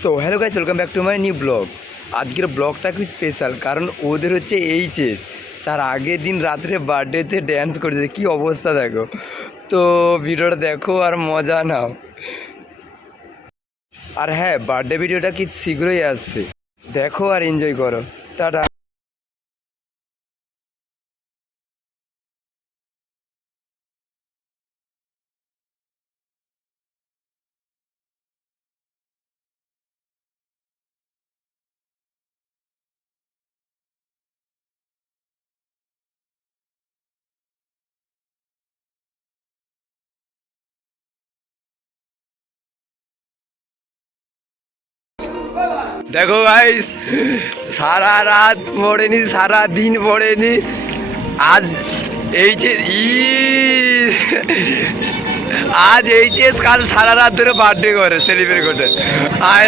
So hello guys welcome back to my new blog আজকের ব্লগটা খুব স্পেশাল কারণ ওদের হচ্ছে এইচএস তার আগের দিন রাত্রে বার্থডেতে ড্যান্স করেছে, কি অবস্থা দেখো। তো, ভিডিওটা দেখো আর মজা নাও। আর হ্যাঁ বার্থডে ভিডিওটা কি শীঘ্রই আসছে। দেখো আর এনজয় করো। টাটা। দেখো গাইস সারা রাত পড়েনি সারা দিন পড়েনি। আজ এইচে ই আজ এইচএস কাল সারা রাত ধরে বার্থডে করে সেলিব্রেট করে আয়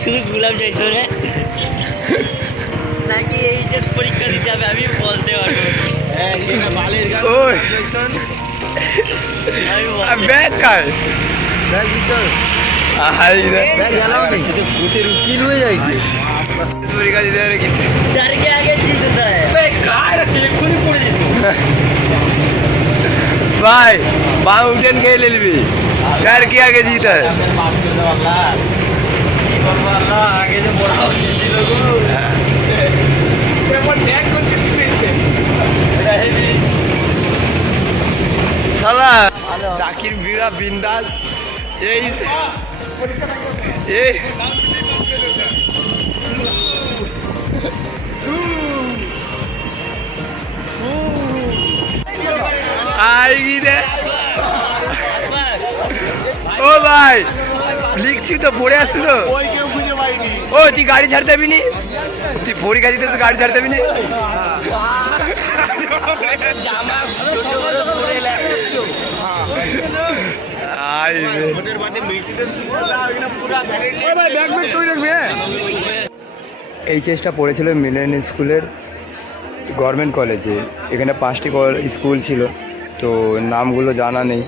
শুধু গুলাম চাইছো রে নাকি এই যে পরীক্ষা দিতে হবে আমি বলতে পারব ব্যাগ কার ব্যাগ ভিতর আরে ব্যাগ গেলাম নেই গুটে রুকি লয়ে যাইছে তোর কাছে দেওয়ার কিছু চার কে আগে চিজ দেয় ব্যাগ কার আছে খুনি পড়ে যেত ভাই মাউন্টেন খেয়ে নিলবি কার কি আগে জিতা है আগে যে বড় জিতিল গো সালা জাকির বিরা বিন্দাস এই এই আই রে ও ভাই লিখছি তো পড়ে আসছি তো ও তুই গাড়ি ছাড়তে যাবি নি তুই দিতে এসে গাড়ি ছাড়তে নি রে। এই চেষ্টা পড়েছিল মিলেন স্কুলের গভর্নমেন্ট কলেজে। এখানে পাঁচটি কল- স্কুল ছিল তো নামগুলো জানা নেই।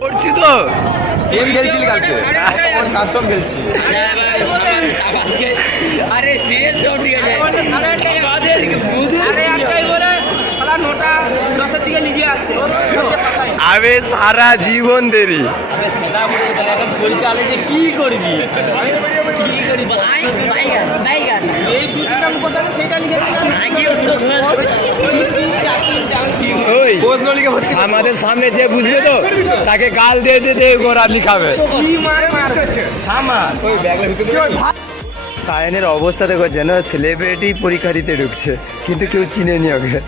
পড়ছি তো। গেম খেলছিলি কালকে। কাস্টম খেলছি। আরে সিরিয়াস সব ঠিক আছে আবে সারা জীবন দেরি। পরিচালে যে কি করবি? কি করবি? বাইক বাইক বাইক এই ওই আমাদের সামনে যে বুঝবে তো তাকে গাল দিয়ে দিয়ে গোড়া লিখাবে সায়নের অবস্থা দেখো যেন সেলিব্রিটি পরীক্ষা দিতে ঢুকছে কিন্তু কেউ চিনেনি ওকে।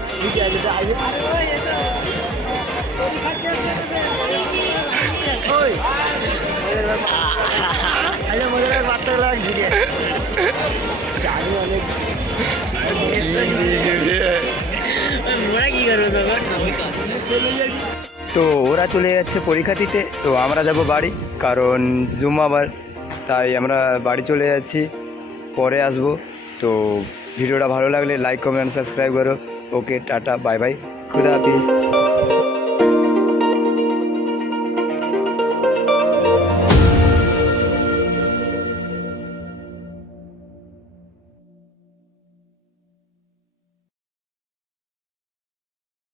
তো ওরা চলে যাচ্ছে পরীক্ষা দিতে, তো আমরা যাব বাড়ি, কারণ জুম আবার তাই আমরা বাড়ি চলে যাচ্ছি, পরে আসব। তো ভিডিওটা ভালো লাগলে লাইক কমেন্ট সাবস্ক্রাইব করো। ওকে টাটা বাই বাই খুদা হাফিজ।